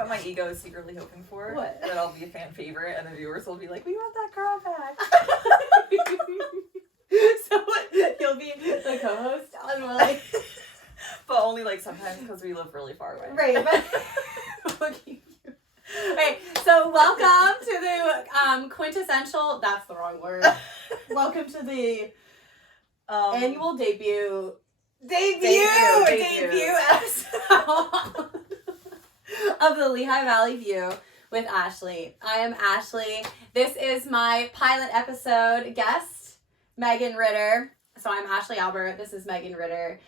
what my ego is secretly hoping for? What? That I'll be a fan favorite and the viewers will be like, we want that girl back. So you'll be the co-host on like... But only like sometimes because we live really far away. Right, but... Okay, so welcome to the quintessential, that's the wrong word. Welcome to the annual debut episode of the Lehigh Valley View with Ashleigh. I am Ashleigh. This is my pilot episode guest, Megan Ritter. So I'm Ashleigh Albert. This is Megan Ritter.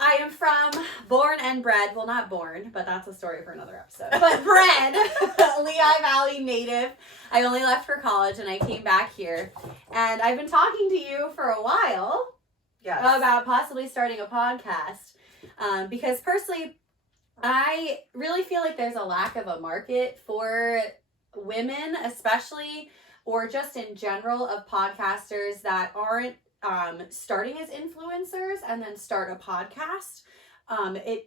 I am born and bred, well not born, but that's a story for another episode, but bred, Lehigh Valley native. I only left for college and I came back here. And I've been talking to you for a while about possibly starting a podcast. Because personally, I really feel like there's a lack of a market for women, especially, or just in general, of podcasters that aren't starting as influencers and then start a podcast. I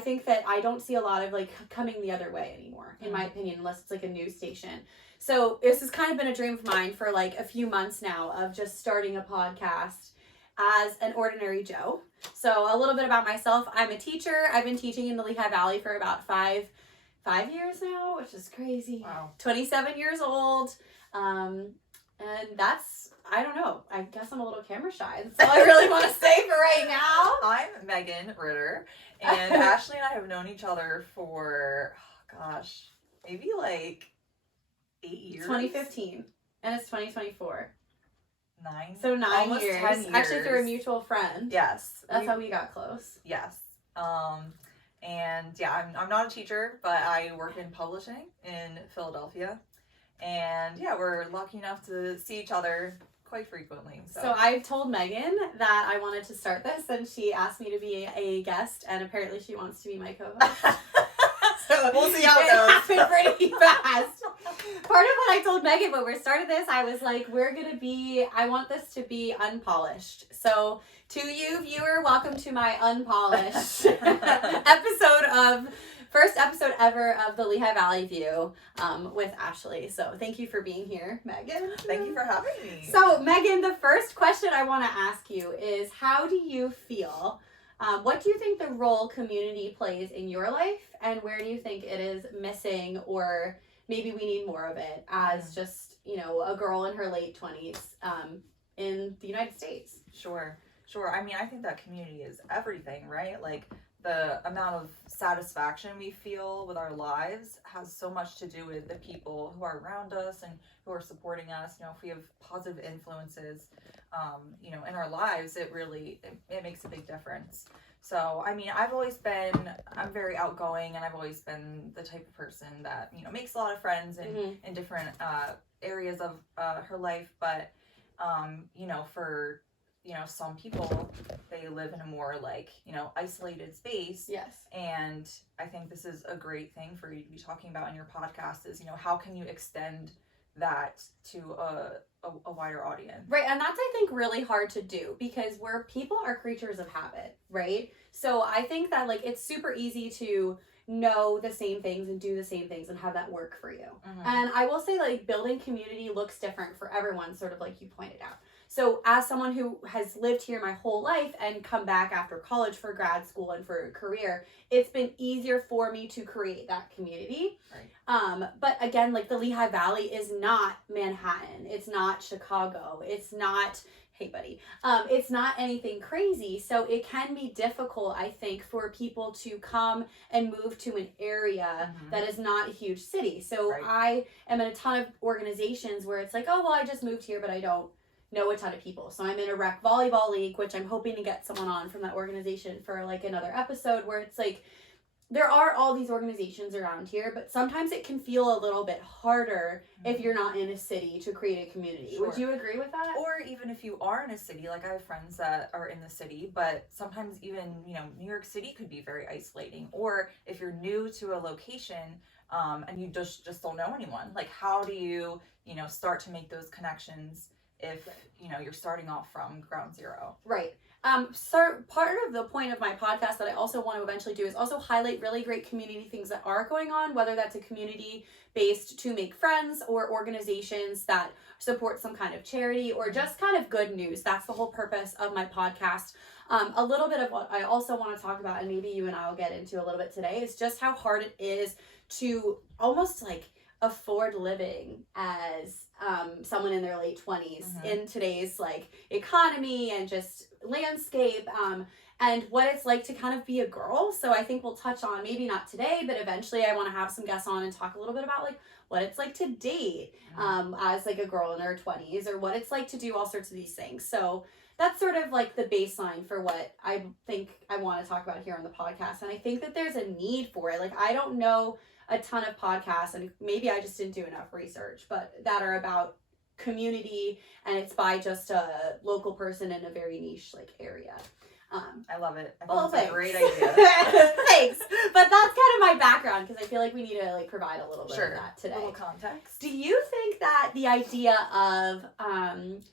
think that I don't see a lot of like coming the other way anymore, in my opinion, unless it's like a news station. So this has kind of been a dream of mine for like a few months now of just starting a podcast as an ordinary Joe. So a little bit about myself. I'm a teacher. I've been teaching in the Lehigh Valley for about five years now, which is crazy. Wow. 27 years old. And that's, I don't know. I guess I'm a little camera shy. That's all I really want to say for right now. I'm Megan Ritter, and Ashleigh and I have known each other for, maybe like 8 years. 2015, and it's 2024. 9? So 9 Almost years. 10 years. Actually, through a mutual friend. Yes. That's how we got close. Yes. And yeah, I'm not a teacher, but I work in publishing in Philadelphia. And yeah, we're lucky enough to see each other quite frequently. So I told Megan that I wanted to start this, and she asked me to be a guest, and apparently she wants to be my co-host. So we'll see how it goes. Happened pretty fast. Part of what I told Megan when we started this, I was like, I want this to be unpolished. So to you, viewer, welcome to my unpolished first episode ever of the Lehigh Valley View with Ashleigh. So thank you for being here, Megan. Thank you for having me. So Megan, the first question I want to ask you is, how do you feel? What do you think the role community plays in your life, and where do you think it is missing, or maybe we need more of it as just, a girl in her late 20s in the United States? Sure. I mean, I think that community is everything, right? Like, the amount of satisfaction we feel with our lives has so much to do with the people who are around us and who are supporting us. If we have positive influences, in our lives, it makes a big difference. So, I mean, I'm very outgoing, and I've always been the type of person that, makes a lot of friends in different areas of her life. But, for some people, they live in a more isolated space. Yes. And I think this is a great thing for you to be talking about in your podcast is, how can you extend that to a wider audience? Right. And that's, I think, really hard to do, because people are creatures of habit, right? So I think that it's super easy to know the same things and do the same things and have that work for you. Mm-hmm. And I will say building community looks different for everyone, sort of like you pointed out. So as someone who has lived here my whole life and come back after college for grad school and for a career, it's been easier for me to create that community. Right. But again, the Lehigh Valley is not Manhattan. It's not Chicago. It's not, hey buddy, it's not anything crazy. So it can be difficult, I think, for people to come and move to an area that is not a huge city. So right. I am in a ton of organizations where it's I just moved here, but I don't know a ton of people. So I'm in a rec volleyball league, which I'm hoping to get someone on from that organization for another episode, where it's there are all these organizations around here, but sometimes it can feel a little bit harder if you're not in a city to create a community. Sure. Would you agree with that? Or even if you are in a city, I have friends that are in the city, but sometimes even, New York City could be very isolating. Or if you're new to a location, and you just don't know anyone, how do you, start to make those connections if, you know, you're starting off from ground zero. Right. So part of the point of my podcast that I also want to eventually do is also highlight really great community things that are going on, whether that's a community based to make friends or organizations that support some kind of charity or just kind of good news. That's the whole purpose of my podcast. A little bit of what I also want to talk about, and maybe you and I will get into a little bit today, is just how hard it is to almost like afford living as someone in their late 20s in today's like economy and just landscape, and what it's like to kind of be a girl. So I think we'll touch on, maybe not today, but eventually I want to have some guests on and talk a little bit about like what it's like to date as like a girl in her 20s, or what it's like to do all sorts of these things. So that's sort of like the baseline for what I think I want to talk about here on the podcast. And I think that there's a need for it. Like, I don't know a ton of podcasts, and maybe I just didn't do enough research, but that are about community, and it's by just a local person in a very niche like area. I love it. I Well, think it's a great idea. Thanks. But that's kind of my background, because I feel like we need to like provide a little bit of that today. A little context. Do you think that the idea of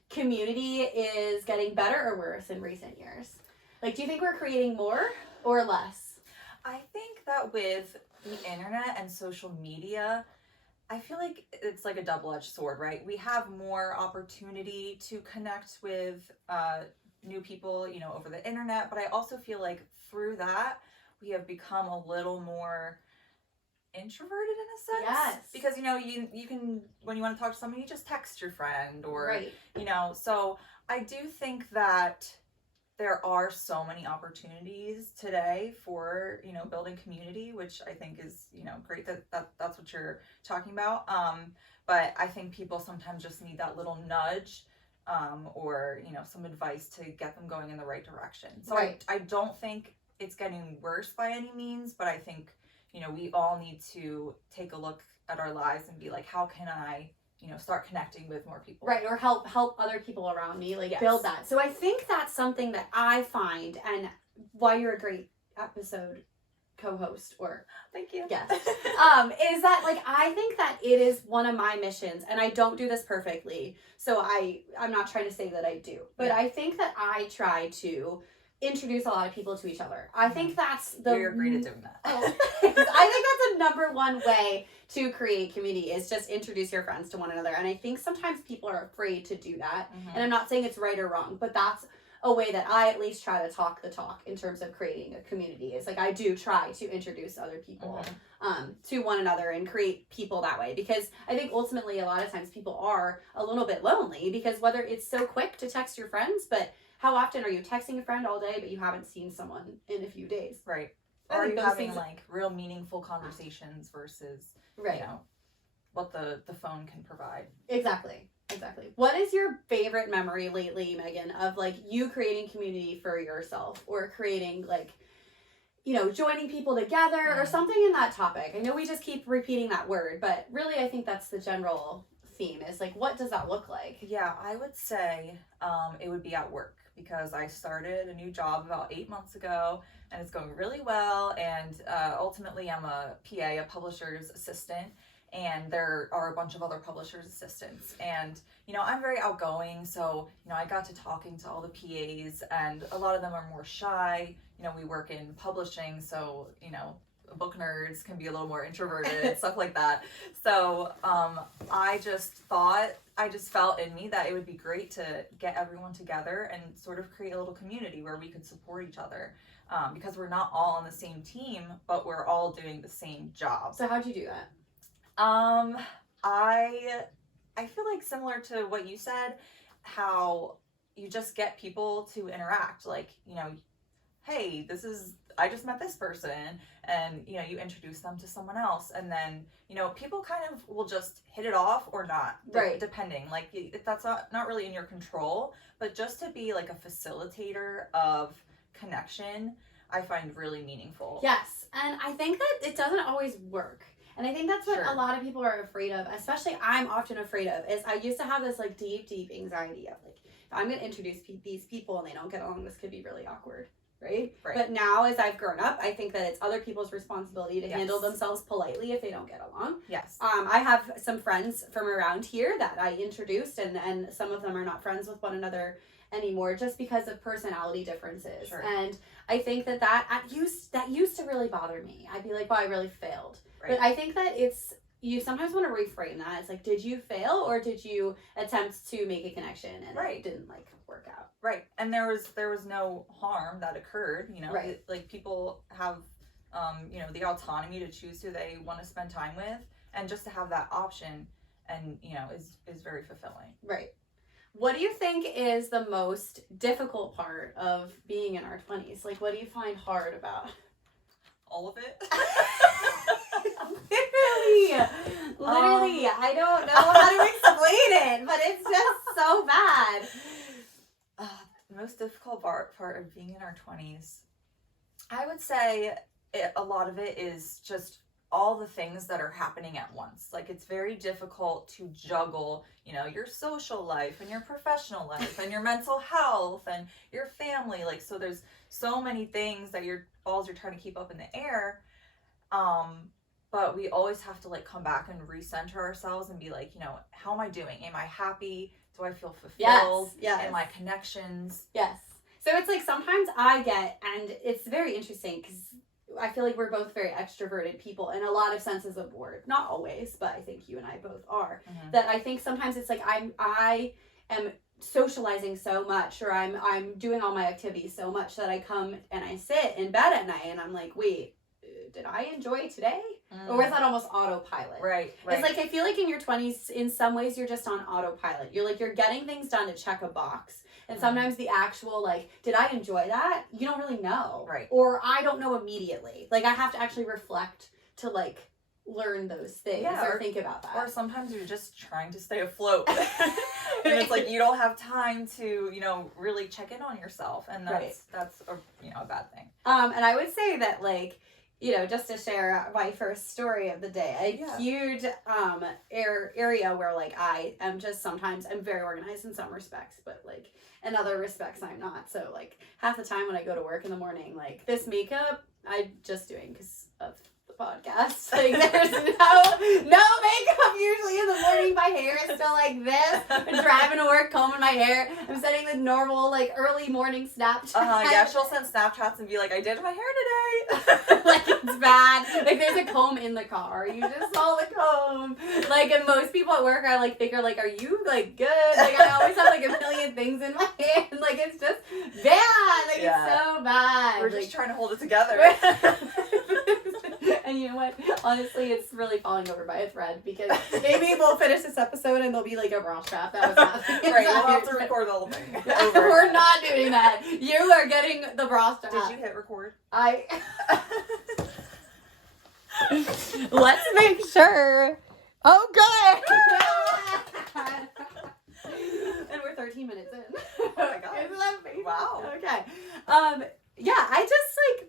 community is getting better or worse in recent years? Like, do you think we're creating more or less? I think that with the internet and social media, I feel like it's like a double-edged sword, right? We have more opportunity to connect with new people, you know, over the internet, but I also feel like through that we have become a little more introverted in a sense. Yes. Because, you know, you can, when you want to talk to somebody, you just text your friend, or Right. you know. So I do think that there are so many opportunities today for, you know, building community, which I think is, you know, great that that's what you're talking about. But I think people sometimes just need that little nudge, or, you know, some advice to get them going in the right direction. So Right. I don't think it's getting worse by any means, but I think, you know, we all need to take a look at our lives and be like, how can I, you know, start connecting with more people? Right, or help other people around me, like build that. So I think that's something that I find, and why you're a great episode co-host or Thank you. guest, is that like, I think that it is one of my missions, and I don't do this perfectly, so I'm not trying to say that I do, but Yeah. I think that I try to introduce a lot of people to each other. I think that's the You're great at doing that. I think that's a number one way to create community, is just introduce your friends to one another. And I think sometimes people are afraid to do that. And I'm not saying it's right or wrong, but that's a way that I at least try to talk the talk in terms of creating a community. It's like, I do try to introduce other people to one another and create people that way, because I think ultimately a lot of times people are a little bit lonely, because whether it's so quick to text your friends, but how often are you texting a friend all day but you haven't seen someone in a few days? Right. I Or are think you those having things- like real meaningful conversations versus, Right. you know, what the phone can provide. Exactly. What is your favorite memory lately, Megan, of like you creating community for yourself, or creating like, you know, joining people together or something in that topic? I know we just keep repeating that word, but really I think that's the general theme, is like, what does that look like? Yeah, I would say it would be at work, because I started a new job about 8 months ago, and it's going really well. And ultimately, I'm a PA, a publisher's assistant, and there are a bunch of other publishers' assistants. And, you know, I'm very outgoing, so, you know, I got to talking to all the PAs, and a lot of them are more shy. You know, we work in publishing, so, you know, book nerds can be a little more introverted and stuff like that. So I just felt in me that it would be great to get everyone together and sort of create a little community where we could support each other, because we're not all on the same team, but we're all doing the same job. So how'd you do that? I feel like similar to what you said, how you just get people to interact, like, you know, hey, I just met this person, and, you know, you introduce them to someone else, and then, you know, people kind of will just hit it off or not, Right. Depending, like, that's not really in your control, but just to be like a facilitator of connection, I find really meaningful. Yes, and I think that it doesn't always work. And I think that's what Sure. a lot of people are afraid of, especially I'm often afraid of, is I used to have this like deep anxiety of like, if I'm going to introduce these people and they don't get along, this could be really awkward. Right? But now, as I've grown up, I think that it's other people's responsibility to handle themselves politely if they don't get along. Yes. I have some friends from around here that I introduced, and some of them are not friends with one another anymore just because of personality differences. Sure. And I think that used to really bother me. I'd be like, well, I really failed. Right. But I think that you sometimes want to reframe that. It's like, did you fail, or did you attempt to make a connection and it didn't like work out? Right. And there was no harm that occurred, you know. Right. Like people have you know, the autonomy to choose who they want to spend time with, and just to have that option, and you know, is very fulfilling. Right. What do you think is the most difficult part of being in our 20s? Like, what do you find hard about? All of it. Literally, I don't know how to explain it, but it's just so bad. The most difficult part of being in our 20s, I would say a lot of it is just all the things that are happening at once. Like, it's very difficult to juggle, you know, your social life and your professional life and your mental health and your family. Like, so there's so many things that your balls are trying to keep up in the air. But we always have to like come back and recenter ourselves and be like, you know, how am I doing? Am I happy? Do I feel fulfilled? Yes. In my connections? Yes. So it's like sometimes I get, and it's very interesting because I feel like we're both very extroverted people in a lot of senses of the word. Not always, but I think you and I both are. Mm-hmm. That I think sometimes it's like I am socializing so much, or I'm doing all my activities so much that I come and I sit in bed at night and I'm like, wait, did I enjoy today? Or was that almost autopilot? Right. It's like, I feel like in your 20s, in some ways, you're just on autopilot. You're getting things done to check a box. And sometimes the actual, like, did I enjoy that? You don't really know. Right. Or I don't know immediately. Like, I have to actually reflect to, like, learn those things or think about that. Or sometimes you're just trying to stay afloat. And it's like you don't have time to, you know, really check in on yourself. And that's a, you know, a bad thing. And I would say that, like, you know, just to share my first story of the day, a huge area where, like, I am just sometimes, I'm very organized in some respects, but, like, in other respects, I'm not. So, like, half the time when I go to work in the morning, like, this makeup, I'm just doing because of the podcast. Like, there's no makeup usually in the morning. My hair is still like this. I'm driving to work, combing my hair. I'm sending the normal, like, early morning Snapchat. Yeah, she'll send Snapchats and be like, I did my hair today. Like, it's bad. Like, there's a comb in the car. You just saw the comb. Like, and most people at work, I, like, think are like, are you, like, good? Like, I always have, like, a million things in my hand. Like, it's just bad. Like, it's so bad. We're like, just trying to hold it together. And you know what? Honestly, it's really falling over by a thread because maybe we'll finish this episode and there'll be like a bra strap. That was not right. We'll have to record the whole thing. We're not doing that. You are getting the bra strap. Did you hit record? Let's make sure. Oh, good. And we're 13 minutes in. Oh my god. Isn't that amazing? Wow. Okay. Yeah, I just like,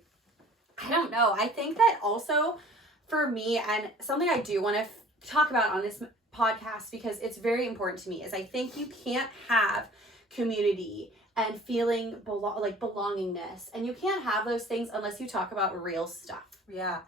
I don't know. I think that also for me, and something I do want to talk about on this podcast because it's very important to me, is I think you can't have community and feeling belongingness, and you can't have those things unless you talk about real stuff. Yeah.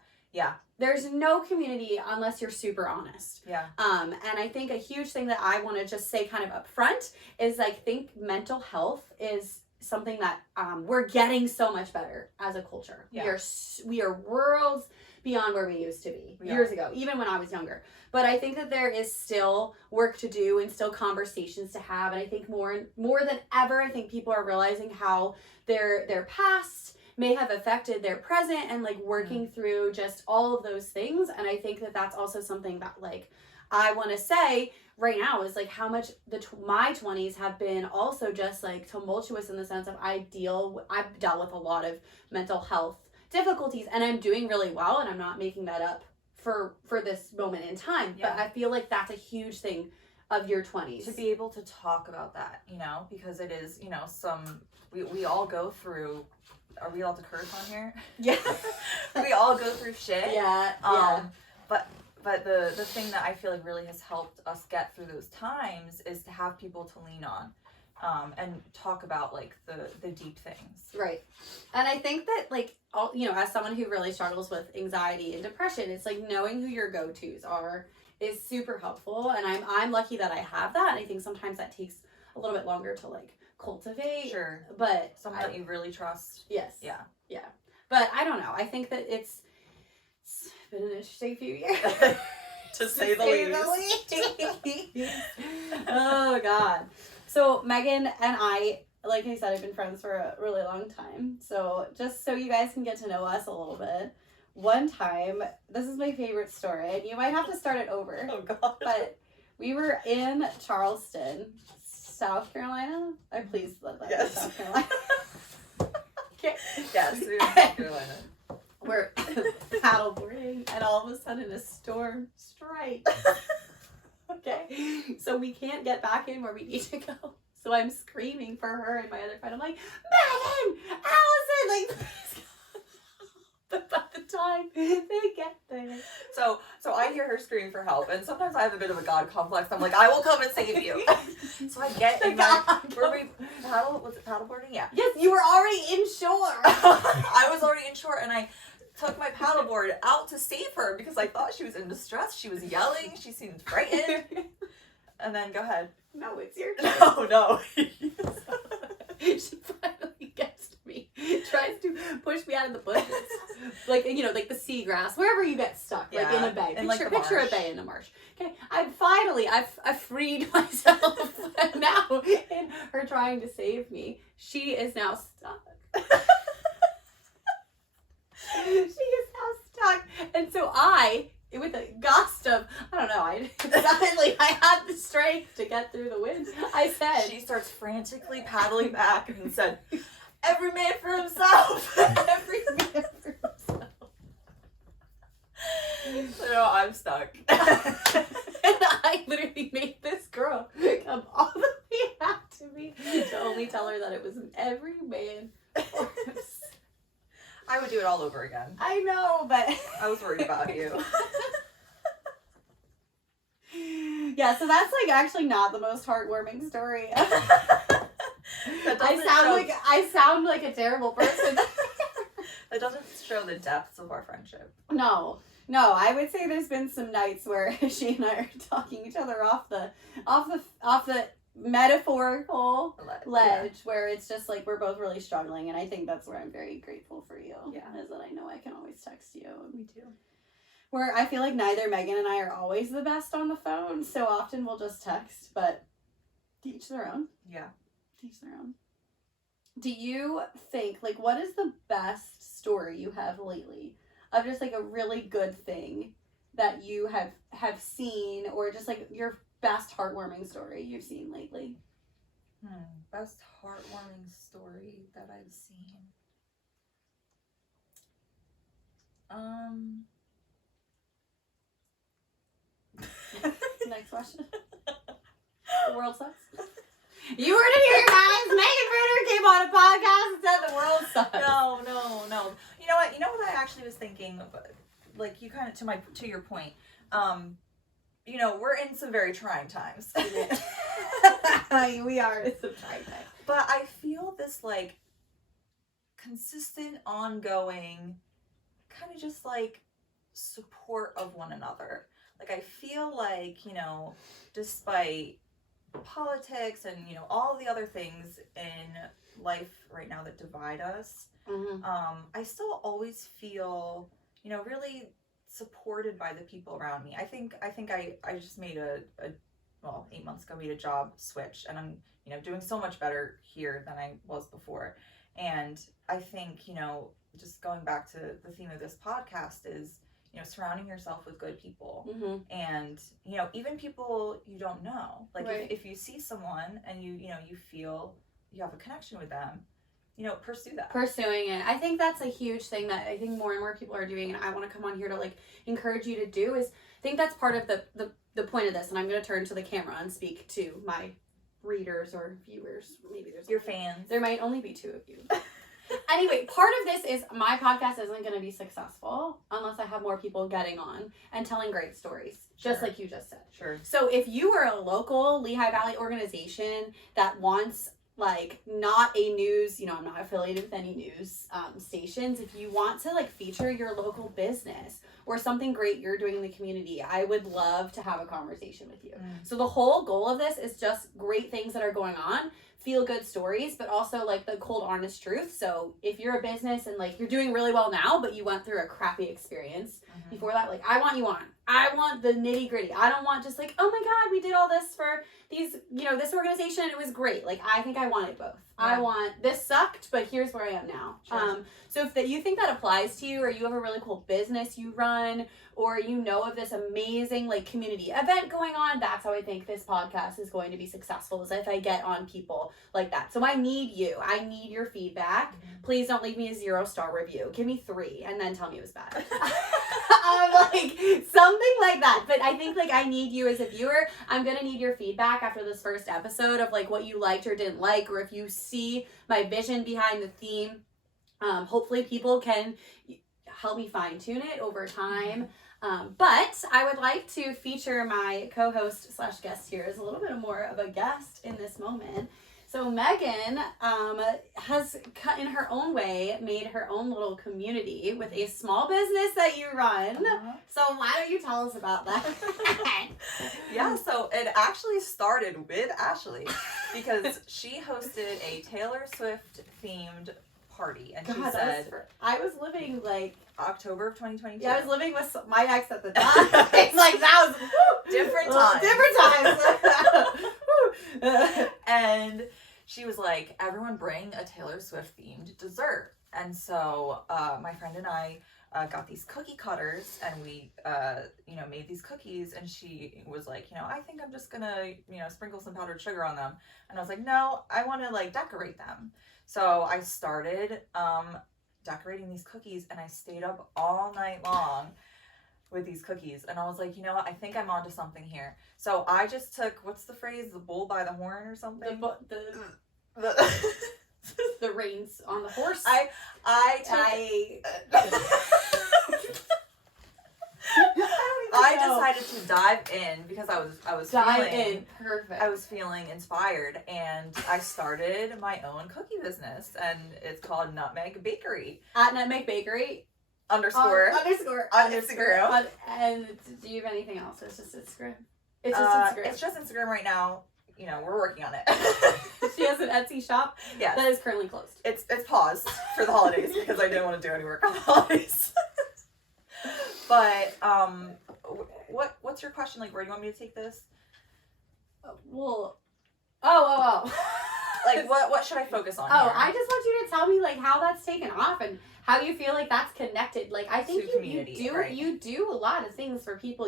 There's no community unless you're super honest. Yeah. And I think a huge thing that I want to just say kind of up front is I think mental health is something that we're getting so much better as a culture. Yeah. We are worlds beyond where we used to be years ago, even when I was younger. But I think that there is still work to do and still conversations to have. And I think more than ever, I think people are realizing how their past may have affected their present and like working through just all of those things. And I think that that's also something that like I want to say right now is like how much my 20s have been also just like tumultuous in the sense of I've dealt with a lot of mental health difficulties and I'm doing really well and I'm not making that up for this moment in time. But I feel like that's a huge thing of your 20s. To be able to talk about that, you know, because it is, you know, we all go through, are we allowed to curse on here? Yeah. We all go through shit. Yeah. But the thing that I feel like really has helped us get through those times is to have people to lean on. and talk about like the deep things. Right. And I think that like, as someone who really struggles with anxiety and depression, it's like knowing who your go-tos are is super helpful. And I'm lucky that I have that. And I think sometimes that takes a little bit longer to like cultivate. Sure. But someone that you really trust. Yes. Yeah. Yeah. But I don't know. I think that it's been an interesting few years. To say the least. Oh, God. So Megan and I, like I said, have been friends for a really long time. So just so you guys can get to know us a little bit, one time, this is my favorite story, and you might have to start it over. Oh, God. But we were in Charleston, South Carolina. Please let that be South Carolina. Okay. Yes, we were in South Carolina. We're paddleboarding, and all of a sudden a storm strikes. Okay, so we can't get back in where we need to go. So I'm screaming for her and my other friend. I'm like, Megan, Allison, like. But by the time they get there, so I hear her scream for help, and sometimes I have a bit of a God complex. I'm like, I will come and save you. So I get in my paddleboarding? Yeah. Yes, you were already inshore. I was already inshore, and I took my paddleboard out to save her because I thought she was in distress. She was yelling. She seemed frightened. And then go ahead. No, it's your No, turn. no. She finally gets to me. Tries to push me out of the bushes. Like, like the seagrass, wherever you get stuck, like in a bay. Picture a bay in a marsh. Okay, I've freed myself. And now, in her trying to save me, she is now stuck. She is now stuck. And so with a gust of, I don't know, suddenly I had the strength to get through the wind. I said. She starts frantically paddling back and said, every man for himself. Every man for himself. So I'm stuck. And I literally made this girl come all the way back to me to only tell her that it was an every man for himself. I would do it all over again. I know, but I was worried about you. Yeah, so that's like actually not the most heartwarming story. I sound like a terrible person. That doesn't show the depths of our friendship. No, I would say there's been some nights where she and I are talking each other off the metaphorical ledge, where it's just like we're both really struggling, and I think that's where I'm very grateful for you. Yeah, is that I know I can always text you. Me too. Where I feel like neither Megan and I are always the best on the phone, so often we'll just text, but to each their own. Yeah. To each their own. Do you think, like, what is the best story you have lately of just like a really good thing that you have seen, or just like your best heartwarming story you've seen lately? Best heartwarming story that I've seen. Next question. The world sucks. You heard it here, guys. Megan Ritter came on a podcast and said the world sucks. No. You know what? I actually was thinking, like, you kind of to your point. We're in some very trying times. We are in some trying times. But I feel this like consistent, ongoing, kind of just like support of one another. Like, I feel like, despite politics and, all the other things in life right now that divide us, I still always feel, really supported by the people around me. I think I just made 8 months ago, made a job switch, and I'm, doing so much better here than I was before. And I think, just going back to the theme of this podcast is, surrounding yourself with good people, and, even people you don't know, like, right. if you see someone and you feel you have a connection with them, pursuing it. I think that's a huge thing that I think more and more people are doing, and I want to come on here to like encourage you to do. Is I think that's part of the point of this, and I'm going to turn to the camera and speak to my readers or viewers. Maybe there's your fans. There might only be 2 of you. Anyway, part of this is my podcast isn't going to be successful unless I have more people getting on and telling great stories, just like you just said. Sure. So if you are a local Lehigh Valley organization that wants, like, not a news, you know, I'm not affiliated with any news stations. If you want to, like, feature your local business or something great you're doing in the community, I would love to have a conversation with you. So the whole goal of this is just great things that are going on, feel good stories, but also like the cold honest truth. So if you're a business and like you're doing really well now, but you went through a crappy experience before that, like I want you on. I want the nitty gritty. I don't want just like, oh my God, we did all this for these, you know, this organization and it was great. Like I think I wanted both. Yeah. I want, this sucked, but here's where I am now. Sure. So if you think that applies to you, or you have a really cool business you run, or you know of this amazing like community event going on, that's how I think this podcast is going to be successful, is if I get on people like that. So I need you. I need your feedback. Please don't leave me a 0-star review. Give me 3 and then tell me it was bad. Like something like that. But I think like I need you as a viewer. I'm going to need your feedback after this first episode of like what you liked or didn't like, or if you see my vision behind the theme. Hopefully people can help me fine tune it over time. But I would like to feature my co-host / guest here as a little bit more of a guest in this moment. So Megan has cut in her own way, made her own little community with a small business that you run. So why don't you tell us about that? Yeah, so it actually started with Ashleigh because she hosted a Taylor Swift themed party, and she said I was living like October of 2022. Yeah, I was living with my ex at the time. It's like that was different times. And she was like, everyone bring a Taylor Swift themed dessert. And so my friend and I got these cookie cutters, and we made these cookies, and she was like, I think I'm just gonna sprinkle some powdered sugar on them. And I was like, no, I want to like decorate them. So I started decorating these cookies, and I stayed up all night long with these cookies. And I was like, I think I'm onto something here. So I just took, what's the phrase, the bull by the horn or something? The reins on the horse. I decided to dive in because I was Perfect. I was feeling inspired, and I started my own cookie business, and it's called Nutmeg Bakery. At Nutmeg Bakery Underscore. On Instagram. And do you have anything else? It's just Instagram. It's just Instagram right now. We're working on it. She has an Etsy shop. Yes. That is currently closed. It's paused for the holidays because I didn't want to do any work on the holidays. But what's your question? Like, where do you want me to take this? Well, Like, what should I focus on? Oh, here? I just want you to tell me like how that's taken off and how you feel like that's connected. Like, I think you do a lot of things for people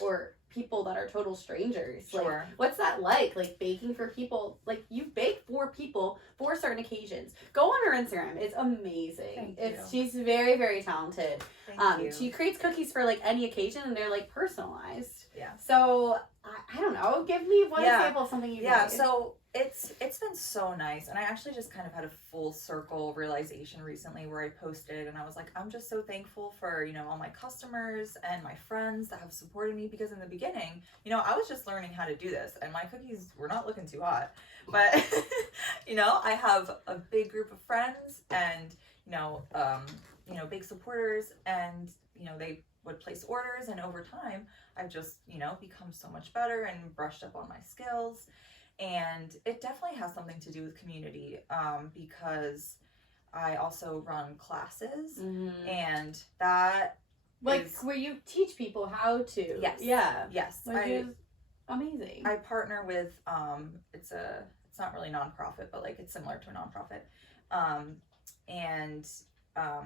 or people that are total strangers. Sure. Like, what's that like? Like baking for people. Like, you bake for people for certain occasions. Go on her Instagram. It's amazing. She's very, very talented. Thank you. She creates cookies for like any occasion, and they're like personalized. Yeah. So I don't know. Give me one example of something you made. Yeah. So it's been so nice, and I actually just kind of had a full circle realization recently where I posted, and I was like, I'm just so thankful for all my customers and my friends that have supported me, because in the beginning, I was just learning how to do this, and my cookies were not looking too hot, but I have a big group of friends and big supporters, and they would place orders, and over time I've just become so much better and brushed up on my skills. And it definitely has something to do with community, because I also run classes, and that where you teach people how to. Yes. Yeah. Yes. Which is amazing. I partner with it's not really nonprofit, but like it's similar to a nonprofit, and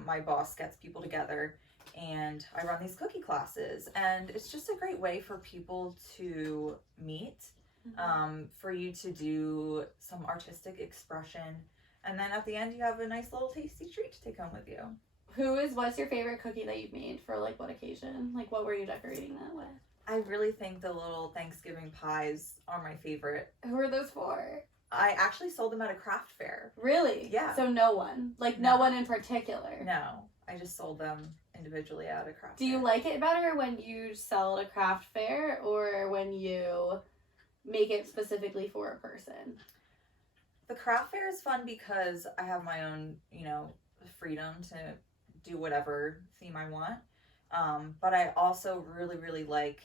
my boss gets people together, and I run these cookie classes, and it's just a great way for people to meet. For you to do some artistic expression, and then at the end you have a nice little tasty treat to take home with you. What's your favorite cookie that you've made for like what occasion? Like, what were you decorating that with? I really think the little Thanksgiving pies are my favorite. Who are those for? I actually sold them at a craft fair. Really? Yeah. So no one? Like, no one in particular? No. I just sold them individually at a craft fair. Do you like it better when you sell at a craft fair or when you make it specifically for a person? The craft fair is fun because I have my own, you know, freedom to do whatever theme I want. But I also really, really like,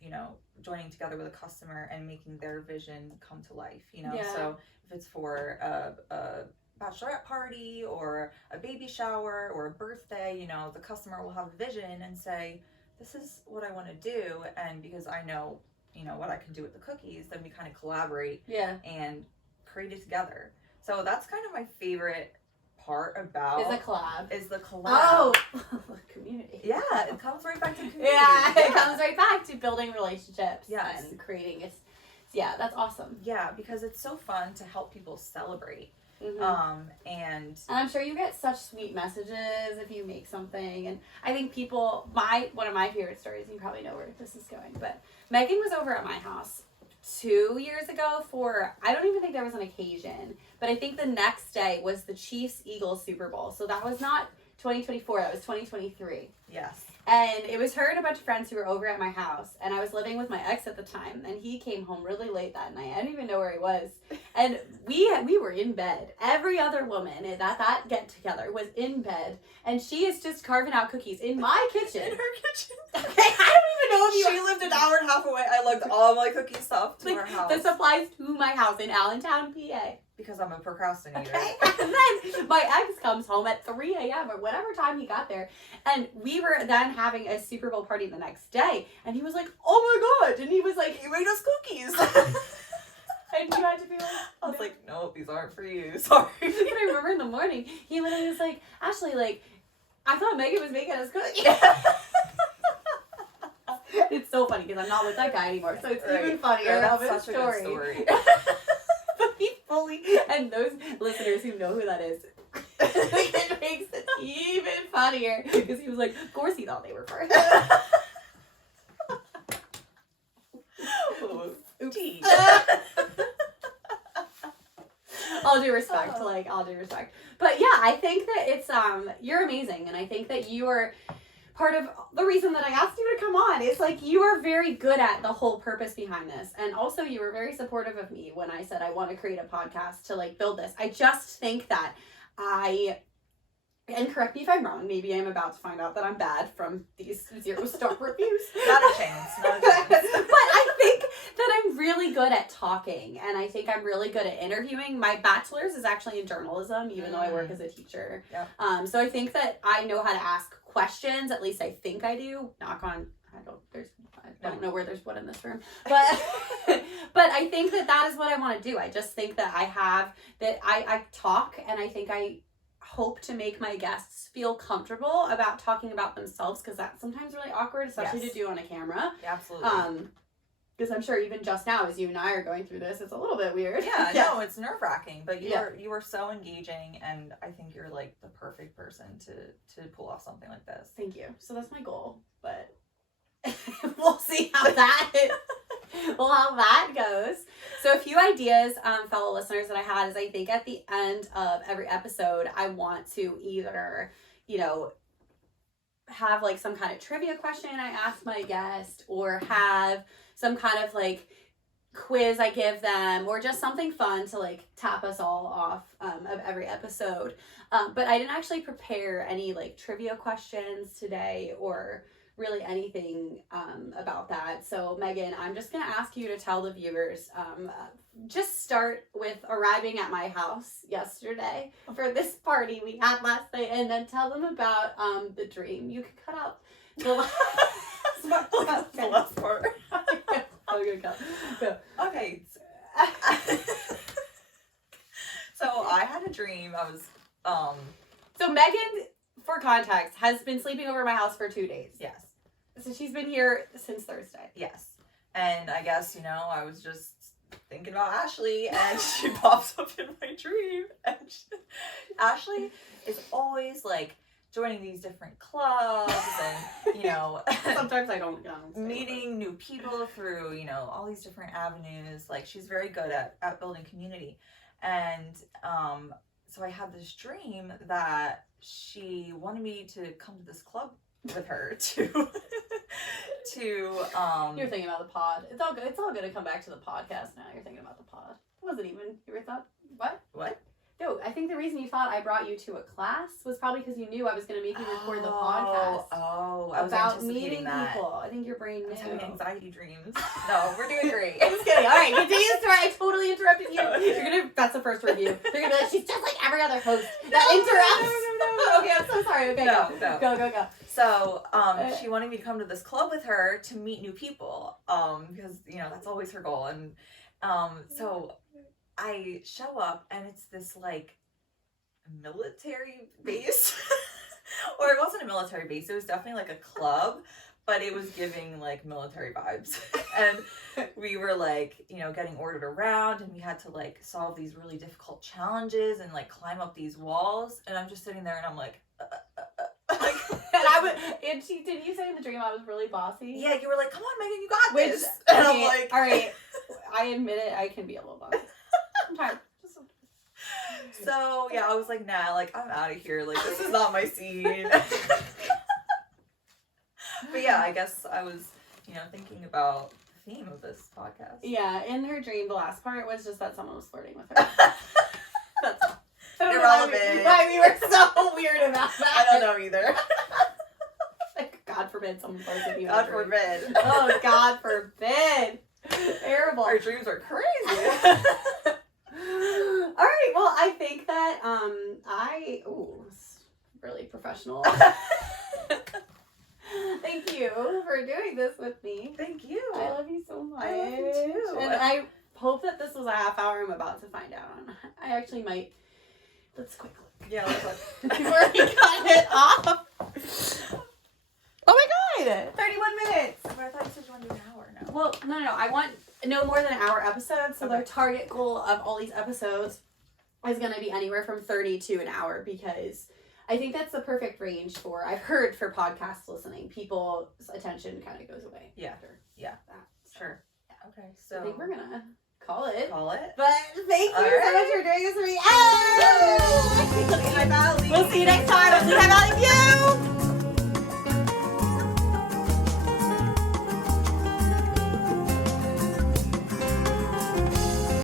you know, joining together with a customer and making their vision come to life, you know? Yeah. So if it's for a bachelorette party or a baby shower or a birthday, you know, the customer will have a vision and say, this is what I want to do. And because I know, you know, what I can do with the cookies, then we kind of collaborate and create it together. So that's kind of my favorite part about Is the collab. Oh, community. Yeah, it comes right back to community. Yeah, it comes right back to building relationships and creating it. Yeah, that's awesome. Yeah, because it's so fun to help people celebrate. Mm-hmm. And I'm sure you get such sweet messages if you make something. And I think people, one of my favorite stories, you probably know where this is going, but Megan was over at my house 2 years ago for, I don't even think there was an occasion, but I think the next day was the Chiefs-Eagles Super Bowl. So that was not 2024, that was 2023. Yes. And it was her and a bunch of friends who were over at my house, and I was living with my ex at the time, and he came home really late that night. I didn't even know where he was. And we were in bed. Every other woman at that get-together was in bed, and she is just carving out cookies in my kitchen. In her kitchen. Okay, I don't even know if She lived an hour and a half away. I lugged all my cookie stuff to her house. The supplies to my house in Allentown, PA. Because I'm a procrastinator. Okay. And then my ex comes home at 3 a.m. or whatever time he got there. And we were then having a Super Bowl party the next day. And he was like, oh my God. And he was like, You made us cookies. and you had to be like, I was like, no, these aren't for you. Sorry. But I remember in the morning, he literally was like, Ashleigh, like, I thought Megan was making us cookies. It's so funny because I'm not with that guy anymore. So it's even funnier. That's such a good story. But he fully, and those listeners who know who that is, it makes it even funnier because he was like, of course he thought they were first. Oops. All due respect, But yeah, I think that it's you're amazing, and I think that you are part of the reason that I asked you to come on. Is like you are very good at the whole purpose behind this, and also you were very supportive of me when I said I want to create a podcast to like build this. I just think that and correct me if I'm wrong, maybe I'm about to find out that I'm bad from these 0-star reviews. Not a chance. But I think that I'm really good at talking, and I think I'm really good at interviewing. My bachelor's is actually in journalism, even though I work as a teacher. Yeah. So I think that I know how to ask questions, at least I think I do. Knock on, I don't know where there's one in this room. But but I think that is what I want to do. I just think that I talk, and I think I hope to make my guests feel comfortable about talking about themselves, because that's sometimes really awkward, especially to do on a camera. Yeah, absolutely. Because I'm sure even just now, as you and I are going through this, it's a little bit weird. Yeah, no, it's nerve-wracking, but you are so engaging, and I think you're like the perfect person to pull off something like this. Thank you. So that's my goal, but we'll see how that goes. So a few ideas, fellow listeners, that I had is I think at the end of every episode, I want to either, have like some kind of trivia question I ask my guest, or have some kind of like quiz I give them, or just something fun to like tap us all off of every episode. But I didn't actually prepare any like trivia questions today or really anything about that. So Megan, I'm just gonna ask you to tell the viewers, just start with arriving at my house yesterday for this party we had last night, and then tell them about the dream. You can cut out the last part. Okay, go. Okay. So I had a dream. I was So Megan, for context, has been sleeping over at my house for 2 days. Yes. So she's been here since Thursday. Yes. And I guess, I was just thinking about Ashleigh, and she pops up in my dream. And Ashleigh is always like joining these different clubs and, you know, sometimes I don't meeting new people through, you know, all these different avenues. Like, she's very good at building community. And so I had this dream that she wanted me to come to this club with her to You're thinking about the pod. It's all good. It's all good to come back to the podcast now. You're thinking about the pod. It wasn't even. You ever thought what? No, I think the reason you thought I brought you to a class was probably because you knew I was going to make you record the podcast. Oh, I was about anticipating meeting that. people. I think your brain knew. I was having anxiety dreams. No, we're doing great. I'm just kidding. All right, continue the story. I totally interrupted you. That's the first review. They're gonna be like, she's just like every other host that interrupts. No. Okay, I'm so sorry. Okay, go. So, she wanted me to come to this club with her to meet new people. Because, you know, that's always her goal. And so I show up and it's this like military base. Or it wasn't a military base, it was definitely like a club, but it was giving like military vibes. And we were like, you know, getting ordered around and we had to like solve these really difficult challenges and like climb up these walls. And I'm just sitting there and I'm like, and did you say in the dream I was really bossy? Yeah, you were like, come on, Megan, you got this. And I'm like, all right, I admit it, I can be a little bossy. Sometimes. So yeah, I was like, nah, like I'm out of here. Like this is not my scene. But yeah, I guess I was, you know, thinking about the theme of this podcast. Yeah, in her dream, the last part was just that someone was flirting with her. That's all. Irrelevant. Why we were so weird about that. I don't know either. Like, God forbid someone flirts with you. God forbid. Oh, God forbid. Terrible. Our dreams are crazy. All right, well, I think that it's really professional. Thank you for doing this with me. Thank you. I love you so much. I love you too. And I hope that this was a half hour I'm about to find out on. I actually might. Let's quick look. Yeah, let's look. We've already got it off. Oh my God! 31 minutes. But I thought you said you wanted an hour now. Well, no. I want no more than an hour episode. So Okay. their target goal of all these episodes is going to be anywhere from 30 to an hour, because I think that's the perfect range for, I've heard, for podcast listening. People's attention kind of goes away. Yeah. After Yeah. that. So Sure. Okay, so I think we're going to call it. call it. But thank you All so much right. for doing this for me. Oh! Lehigh Valley. We'll see you next time.